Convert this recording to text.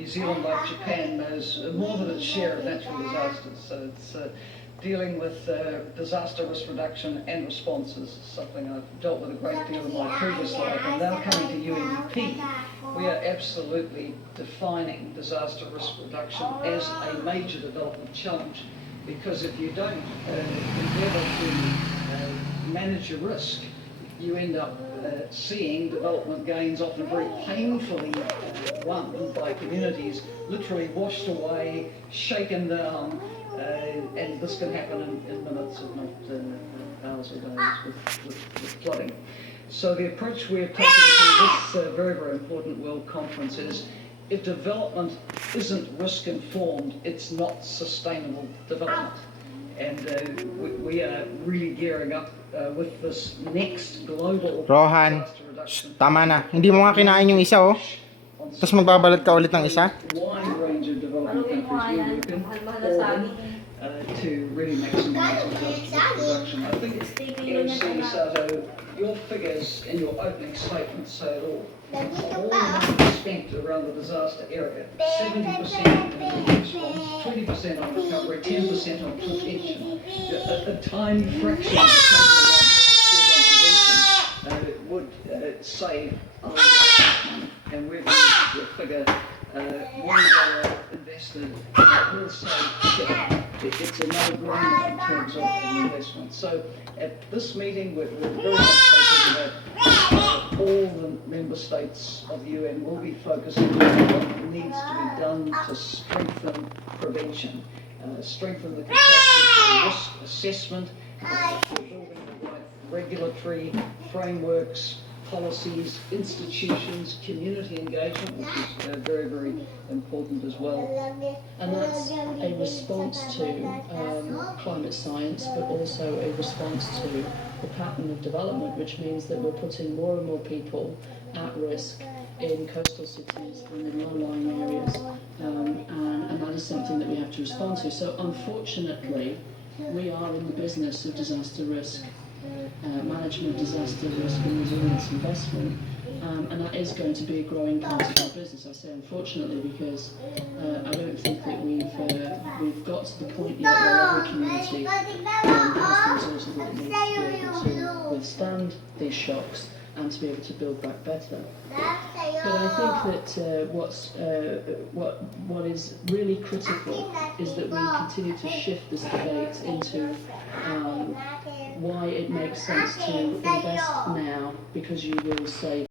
New Zealand, like Japan, knows more than its share of natural disasters. So it's dealing with disaster risk reduction and responses, something I've dealt with a great deal in my previous life. And now coming to UNDP, we are absolutely defining disaster risk reduction as a major development challenge. Because if you don't endeavour to manage your risk, you end up seeing development gains often very painfully won by communities, literally washed away, shaken down, and this can happen in minutes, if not hours or days with flooding. So the approach we're taking to this very, very important World Conference is, if development isn't risk-informed, it's not sustainable development. And we are really gearing up with this next global Rohan, tama na. Hindi mo nga kinain yung isa, oh. Tapos magbabalot ka ulit ng isa? Wide range of development countries we're working to really maximize production. I think, MC Sato, your figures in your opening statement say it all. All the money spent around the disaster area, 70% on response, 20% on recovery, 10% on prevention. A tiny fraction of the total on prevention would save a lot of money. And we've used the figure, $1 invested will save. It's a no-brainer in terms of investment. So at this meeting, we're very much focused about all the member states of the UN will be focusing on what needs to be done to strengthen prevention, strengthen the capacity for risk assessment, for building the right regulatory frameworks, policies, institutions, community engagement, which is very, very important as well. And that's a response to climate science, but also a response to the pattern of development, which means that we're putting more and more people at risk in coastal cities and in low-lying areas, and that is something that we have to respond to. So unfortunately, we are in the business of disaster risk management, disaster risk and resilience investment, and that is going to be a growing part of our business. I say unfortunately because I don't think that we've got to the point yet where every community has the resources that it needs to be able to withstand these shocks and to be able to build back better. But I think that what is really critical is that we continue to shift this debate into why it makes sense to invest now, because you will save